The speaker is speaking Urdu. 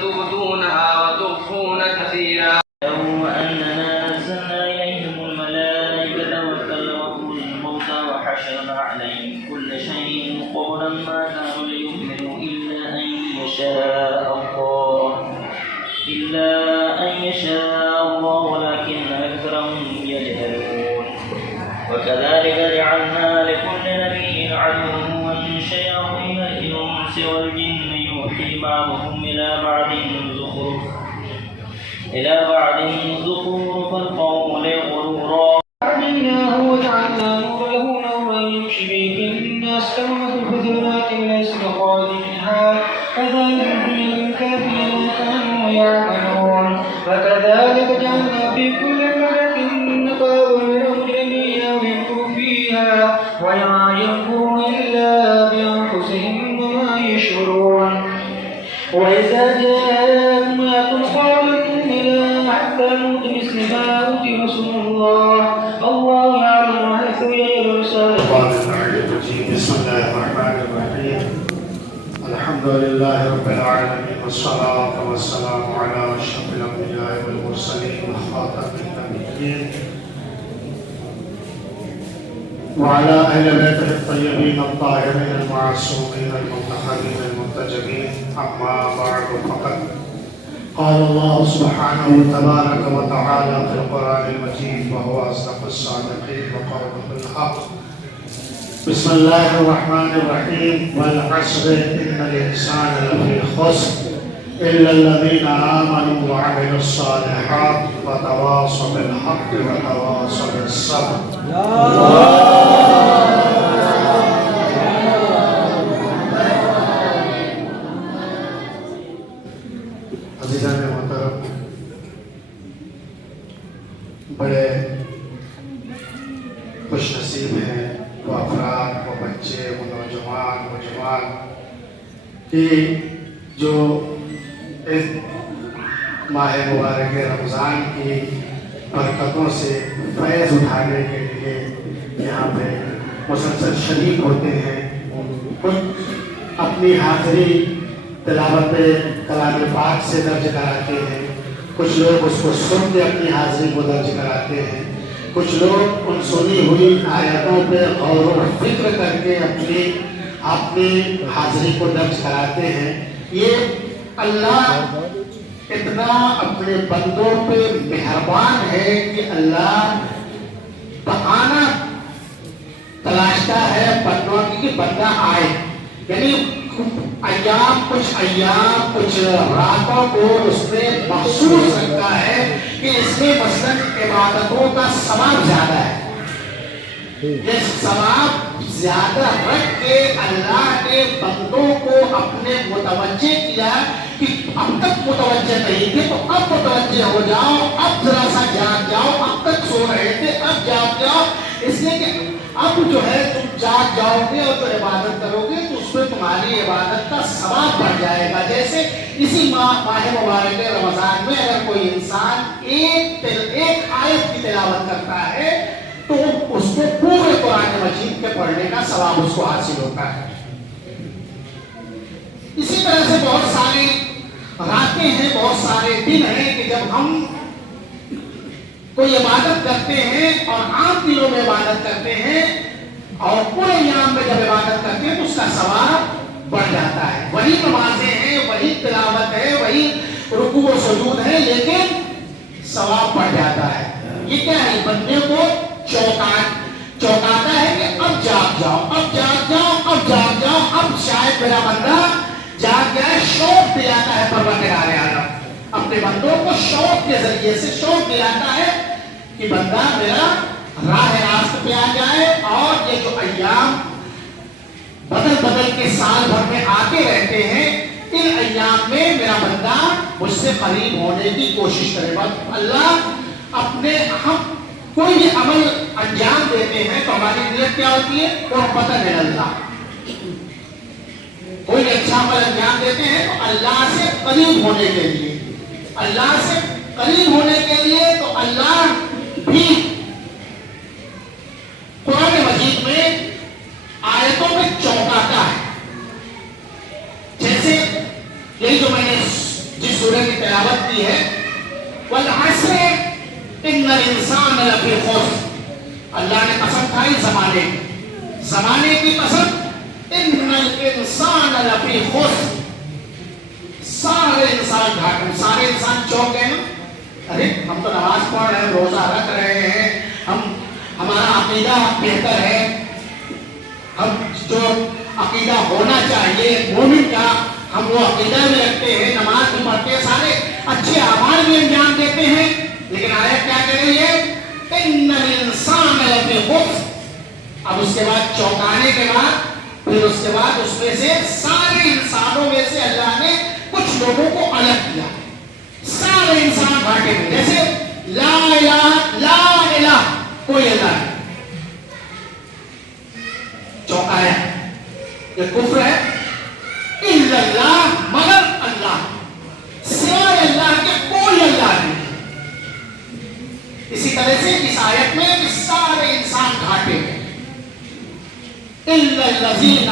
تبدونها وتخفون كثيرا وأننا نزلنا إليهم الملائكة وكلمهم الموتى وحشرنا عليهم كل شيء قبلا ما كانوا ليؤمنوا إلا أن يشاء الله ولكن أكثرهم يجهلون وكذلك جعلنا لكل نبي عدوا شياطين الإنس والجن يوحي بعضهم إلى بعض زخرف القول غرورا عليناه وجعلنا نورا له نورا يمشي به في الناس كما في الظلمات ليس بخارج منها كذلك للكافرين ما كانوا يعملون وكذلك جعلنا في كل ملة نقابا من المجرمين ويمكروا فيها وما يمكرون إلا بأنفسهم وما يشعرون وإذا جاءهم آية قالوا إنا حتى نؤت مثل ما أوتي رسول الله يعلم حيث يجعل رسالته. بسم الله الرحمن الرحيم. الحمد لله رب العالمين والصلاة والسلام على أشرف الأنبياء والمرسلين وخاتم النبيين وعلى أهل بيته الطيبين الطاهرين المعصومين المنتخبين المنتجبين. أما بعد فقد قال الله سبحانه تبارك وتعالى في القرآن المجيد وهو أصدق الصادقين وقوله الحق. بسم الله الرحمن الرحيم. والعصر إن الإنسان لفي خسر إلا الذين آمنوا وعملوا الصالحات وتواصوا بالحق وتواصوا بالصبر. عزیزان محترم، بڑے خوش نصیب ہیں وہ افراد، وہ بچے، وہ نوجوان، وہ جوان کہ جو اس ماہ مبارک رمضان کی برکتوں سے فیض اٹھانے کے لیے یہاں پہ مسلسل شریک ہوتے ہیں. کچھ اپنی حاضری تلاوت کلام پاک سے درج کراتے ہیں، کچھ لوگ اس کو سن کے اپنی حاضری کو درج کراتے ہیں، کچھ لوگ ان سنی ہوئی آیتوں پہ غور و فکر کر کے اپنی حاضری کو درج کراتے ہیں. یہ اللہ اتنا اپنے بندوں پہ مہربان ہے کہ اللہ بہانہ تلاشتا ہے بندوں کی کہ بندہ آئے. یعنی کچھ ایام کچھ راتوں کو اس میں مخصوص رکھتا ہے کہ اس میں مثلاً عبادتوں کا ثواب زیادہ ہے. یہ ثواب زیادہ رکھ کے اللہ نے بندوں کو اپنے متوجہ کیا کہ اب تک متوجہ نہیں تھے تو اب متوجہ ہو جاؤ، اب ذرا سا جاگ جاؤ، اب تک سو رہے تھے اب جاگ جاؤ. اس لیے کہ اب جو ہے تم جاگ جاؤ گے اور جو عبادت کرو گے تو اس میں تمہاری عبادت کا ثواب بڑھ جائے گا. جیسے اسی ماہ مبارک رمضان میں اگر کوئی انسان ایک آیت کی تلاوت کرتا ہے تو اس کو پورے قرآن مجید کے پڑھنے کا ثواب اس کو حاصل ہوتا ہے. اسی طرح سے بہت ساری راتیں ہیں، بہت سارے دن ہیں کہ جب ہم کوئی عبادت کرتے ہیں اور عام دنوں میں عبادت کرتے ہیں اور پورے ایام میں جب عبادت کرتے ہیں تو اس کا ثواب بڑھ جاتا ہے. وہی نمازیں ہیں، وہی تلاوت ہے، وہی رکوع و سجود ہے، لیکن ثواب بڑھ جاتا ہے. یہ کیا ہے؟ بندے کو چوکاتا ہے کہ اب جاگ جاؤ، اب جاگ جاؤ، اب جاگ جاؤ، اب شاید میرا بندہ جاگ جائے. شوق دلاتا ہے پروردگار عالم اپنے بندوں کو، شوق کے ذریعے سے شوق دلاتا ہے کہ بندہ میرا راہ راست پہ آ جائے. اور یہ جو ایام بدل کے سال بھر میں آتے رہتے ہیں، ان ایام میں میرا بندہ مجھ سے قریب ہونے کی کوشش کرے. اللہ اپنے ہم کوئی بھی عمل انجام دیتے ہیں تو ہماری نیت کیا ہوتی ہے؟ قربت من اللہ. کوئی اچھا عمل انجام دیتے ہیں تو اللہ سے قریب ہونے کے لیے، اللہ سے قریب ہونے کے لیے تو اللہ بھی قرآن مجید میں آیتوں میں چونکاتا ہے. جیسے یہی جو میں نے جس آتی ہے والعصر ان الانسان لفی خسر. اللہ نے قسم کھائی زمانے کی قسم. ان الانسان لفی خسر، سارے انسان گھاٹے میں. سارے انسان چوک گئے نا، ارے ہم تو نماز پڑھ رہے ہیں، روزہ رکھ رہے ہیں، ہمارا عقیدہ بہتر ہے، ہم جو عقیدہ ہونا چاہیے مومن کا ہم وہ عقیدہ میں رکھتے ہیں، نماز بھی پڑھتے ہیں، سارے اچھے اعمال بھی انجام دیتے ہیں. لیکن آیت کیا کہہ رہی ہے؟ ان الانسان لفی خسر. اب اس کے بعد چوکانے کے بعد پھر اس کے بعد اس میں سے سارے انسانوں میں سے اللہ نے کچھ لوگوں کو الگ کیا. سارے انسان گھاٹے میں، جیسے لا الہ کوئی اللہ نہیں، چوکایا یہ کفر ہے. الا اللہ مگر اللہ، سوائے اللہ کے کوئی اللہ نہیں. اسی طرح سے اس آیت میں سارے انسان گھاٹے میں. الا الذین